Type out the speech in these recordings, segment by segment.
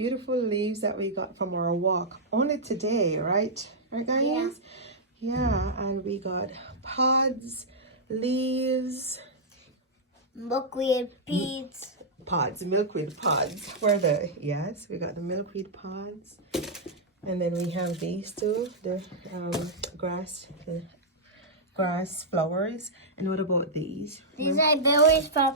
beautiful leaves that we got from our walk only today, right? Right, guys? Yeah, and we got pods, leaves, milkweed seeds. Pods, milkweed pods. Where the, yes, we got the milkweed pods. And then we have these two, the grass flowers. And what about these? These are berries from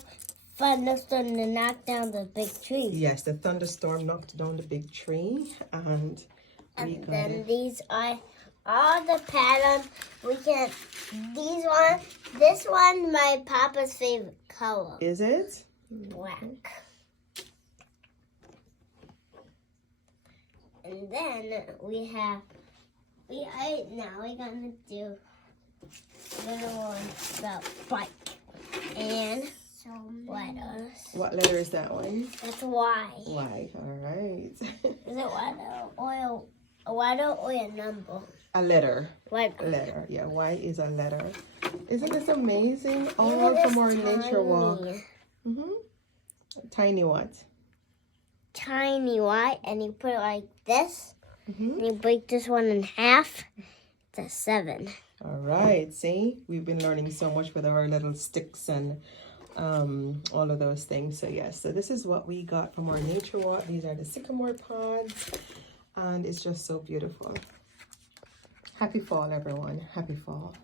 thunderstorm to knock down the big tree. Yes, the thunderstorm knocked down the big tree, and we got then it. These are all the patterns. We can, this one, my papa's favorite color. Is it? Black. And then now we're gonna do little ones about bike and letters. What letter is that one? That's Y. Y, all right. Is it a letter or a number? A letter. Letter. A letter, yeah, Y is a letter. Isn't this amazing? Look All at from our this nature walk. tiny. Tiny what? Tiny Y, and you put it like this, Mm-hmm. and you break this one in half. It's a 7. All right, see, we've been learning so much with our little sticks and all of those things. So yes, so this is what we got from our nature walk. These are the sycamore pods, and it's just so beautiful. Happy fall, everyone. Happy fall.